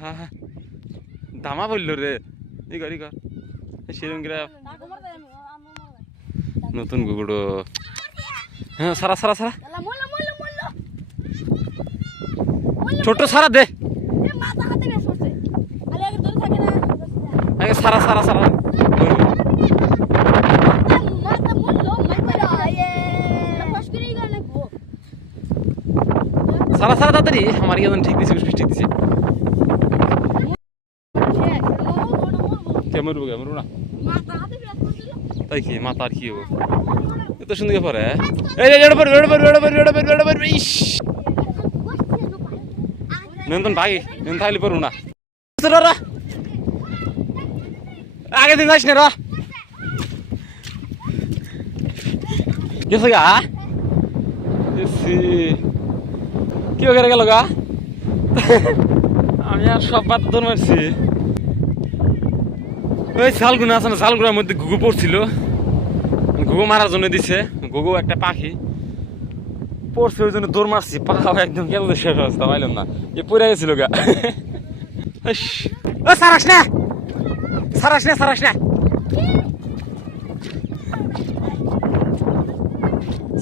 হ্যাঁ হ্যাঁ। দামা বলল রে। ই কর? ই কর সেরকম নতুন গুগুড়ো হ্যাঁ সারা সারা সারা। ছোট সারা দে। সারা সারা সারা। সারা সারা, তাড়াতাড়ি। আমার ইয়ে ঠিক দিছে, বৃষ্টি দিছে? কেমন রুবো কেমন না তাই কি? মাথা আর কি হব? এত সুন্দর পরে। এই রে রেড়ে পর রেড়ে পর রেড়ে পর রেড়ে পর রেড়ে পর ইস। নেন ভাই নেন থাইলে পারু না। রা আগে দিন যাস না রা। গেছে গা? কি গেল গা? আমি আর সব বাদ মারছি। ওই শালগুনা আছে না, শালগুনার মধ্যে ঘুঘু পড়ছিল। ঘুঘু মারার জন্য দিছে। ঘুঘু একটা পাখি। পড়ছে ওই জন্য দৌড় মারছি। পাখা একদম কেন শেষ অবস্থা, পাইলাম না। এ পড়ে গেছিল গা। ও, সারাস না! সারাস না সারাস না!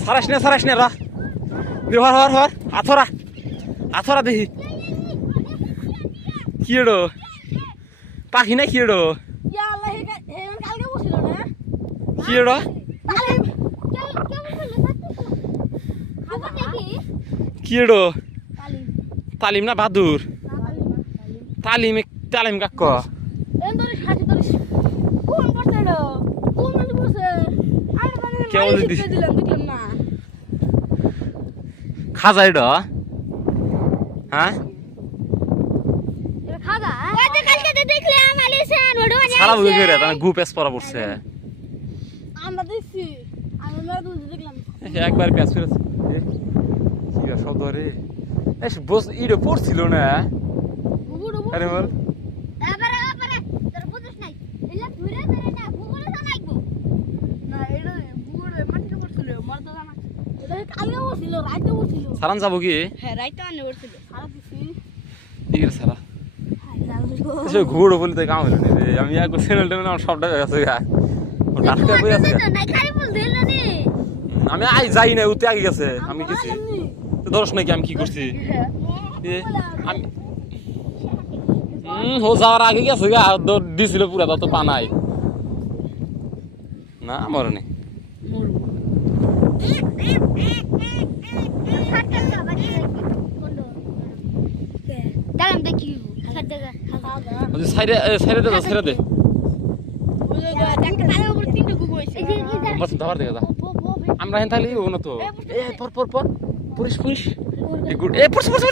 সারাস না সারাস না, রা। হর হর হর। আথরা আথরা দেখি। কি এডো পাখি না কি কি এডো তালিম না বাদুর তালিম তালিম কাক কেমন দিদি? খাজা এডো হ্যাঁ সারা বুঝে রে তাহলে গু পেস পরা পড়ছে আমরা দেখছি দেখলাম। একবার পেঁয়াজ ফেরেছে কি আর শব্দ রে। এস বস ইডো পড়ছিল না? গুগুড় আরে বল। এবারে এবারে তোর বুঝছ নাই? এলা ঘুরে ধরে না তো না এটা গুগুড় মাটিতে পড়ছিল মার তো জানা এটা কালকে পড়ছিল রাইতে পড়ছিল। সারান যাব কি? হ্যাঁ রাইতে পড়ছিল। সারা দিছি। সারা। বলি তাই কাম হলো না রে। আমি একবার আমার সবটা গেছে গা। বই আছে। আমি আই যাই না উতে আগে গেছে আমি গেছি। তো দর্শ নাকি আমি কি করছি? আমি হুম ও যাওয়ার আগে গেছে গা দৌড় দিছিল পুরা তত পানাই না মরে নেই দাঁড়াম দেখি। সাত টাকা ওই যে সাইডে সাইডে দে সাইডে দে একটা তারের উপর তিনটে গুগু হইছে এই যে এই যে বাস ধাবার দিকে যা। আমরা হেন তাহলে ও না তো। এ পর পর পর। পুরিশ পুরিশ এ গুড। এ পুরিশ পুরিশ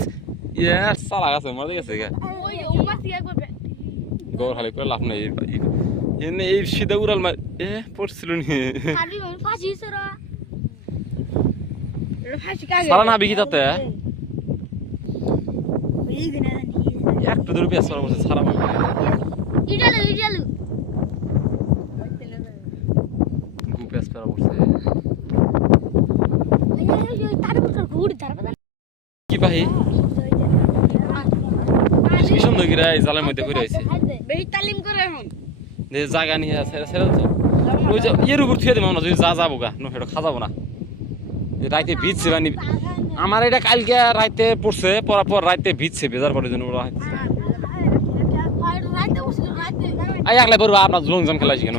ইয়ে সালা গেছে মরে গেছে গা। গৌর হালি করে লাভ নাই এনে এই সিধা উড়াল মার এ পড়ছিল নি। সরা না বিকি তাতে? এই একটু দূর বসে সারা ইডালু ইডালু গু পেছ পড়া বসে তার উপর ঘুরে তার কথা কি পাহি কি সুন্দর করে এই জালের মধ্যে ঘুরে আইছে তালিম করে এখন। যে জায়গা নিয়ে ছেড়ে ছেড়ে তো ওই যে ইয়ের উপর থুয়ে দেবো না যদি যা যাব গা নো সেটা খাজাবো না। যে রাইতে ভিজছে বানি আমার এটা কালকে রাইতে পড়ছে পড়ার পর রাইতে ভিজছে বেজার পরে জন্য আই একলাই পড়ব আপনার জাম খেলাইছি কেন?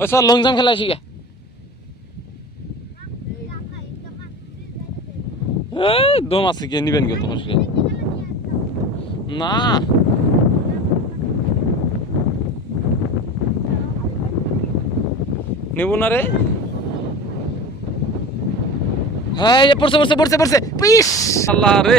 ওই সব লং জাম খেলা শিখে দম আছে কি নিবেন কি তোমার না। নেব না রে। হ্যাঁ পড়ছে পড়ছে পড়ছে পড়ছে। পিস! আল্লাহ রে।